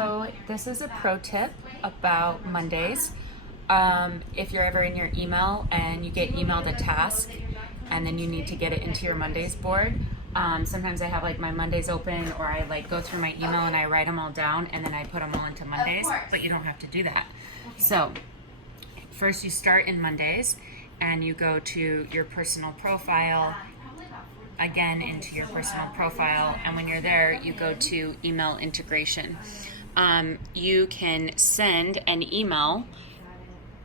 So this is a pro tip about Mondays. If you're ever in your email and you get emailed a task and then you need to get it into your Mondays board, sometimes I have like my Mondays open, or I like go through my email and I write them all down and then I put them all into Mondays, but you don't have to do that. So first you start in Mondays and you go to your personal profile, again into your personal profile, and when you're there you go to email integration. You can send an email,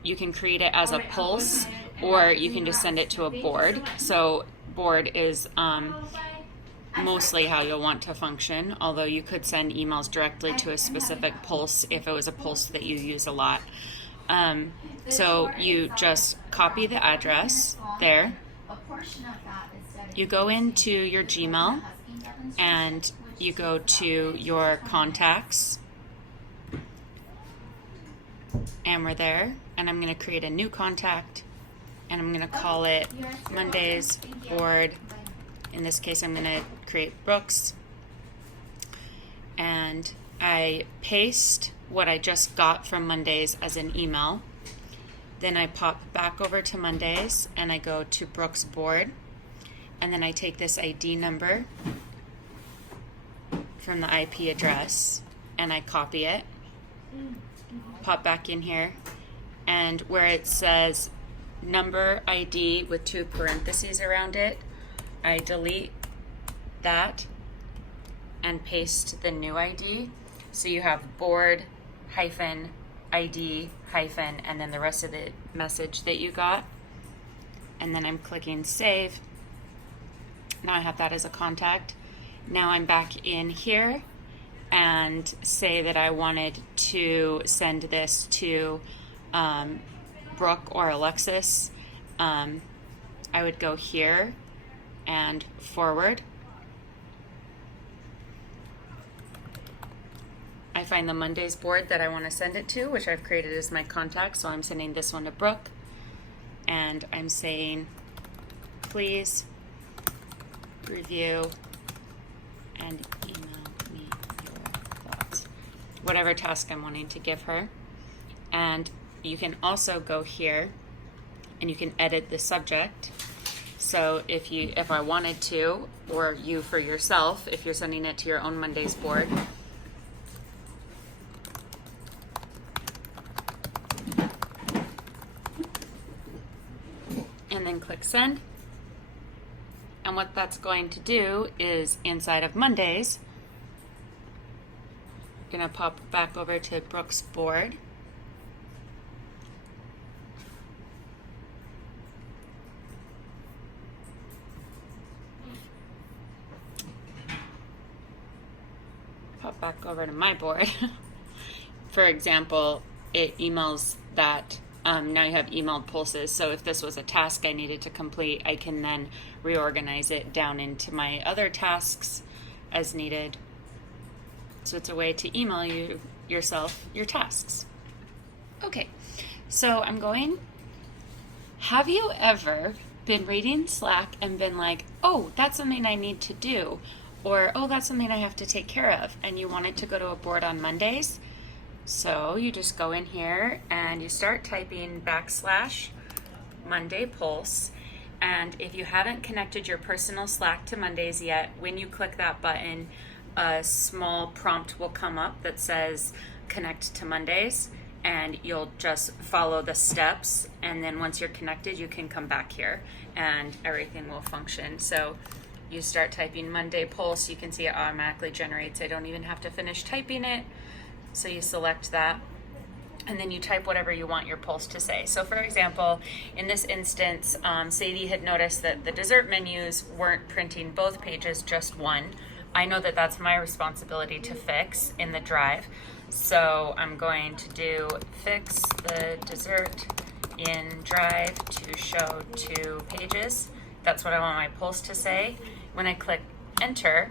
you can create it as a pulse, or you can just send it to a board. So board is mostly how you'll want to function, although you could send emails directly to a specific pulse if it was a pulse that you use a lot. So you just copy the address there, you go into your Gmail and you go to your contacts, and we're there, and I'm going to create a new contact and I'm going to call it Mondays board. In this case I'm going to create Brooks, and I paste what I just got from Mondays as an email. Then I pop back over to Mondays and I go to Brooks board, and then I take this ID number from the IP address and I copy it, pop back in here, and where it says number ID with 2 parentheses around it, I delete that and paste the new ID. So you have board hyphen ID hyphen and then the rest of the message that you got. And then I'm clicking save. Now I have that as a contact. Now I'm back in here and say that I wanted to send this to Brooke or Alexis. I would go here and forward. I find the Mondays board that I want to send it to, which I've created as my contact, so I'm sending this one to Brooke, and I'm saying please review and email me your thoughts, whatever task I'm wanting to give her. And you can also go here and you can edit the subject. So if I wanted to, or you for yourself, if you're sending it to your own Mondays board, and then click send. And what that's going to do is inside of Mondays, I'm going to pop back over to Brooks board. Pop back over to my board. For example, it emails that now you have emailed pulses. So if this was a task I needed to complete, I can then reorganize it down into my other tasks as needed. So it's a way to email yourself your tasks. Okay, so I'm going. Have you ever been reading Slack and been like, oh, that's something I need to do, or oh, that's something I have to take care of, and you wanted to go to a board on Mondays? So you just go in here and you start typing /Monday Pulse. And if you haven't connected your personal Slack to Mondays yet, when you click that button, a small prompt will come up that says connect to Mondays, and you'll just follow the steps. And then once you're connected, you can come back here and everything will function. So you start typing Monday Pulse, you can see it automatically generates. I don't even have to finish typing it. So you select that, and then you type whatever you want your pulse to say. So for example, in this instance, Sadie had noticed that the dessert menus weren't printing both pages, just one. I know that that's my responsibility to fix in the drive. So I'm going to do fix the dessert in drive to show 2 pages. That's what I want my pulse to say. When I click enter,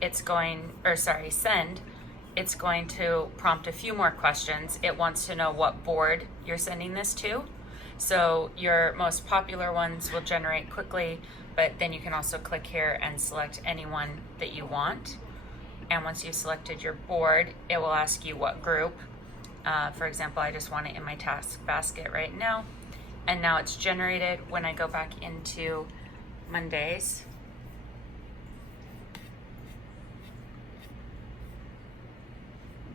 send, it's going to prompt a few more questions. It wants to know what board you're sending this to. So your most popular ones will generate quickly, but then you can also click here and select any one that you want. And once you've selected your board, it will ask you what group. For example, I just want it in my task basket right now. And now it's generated. When I go back into Mondays,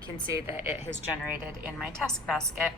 you can see that it has generated in my task basket.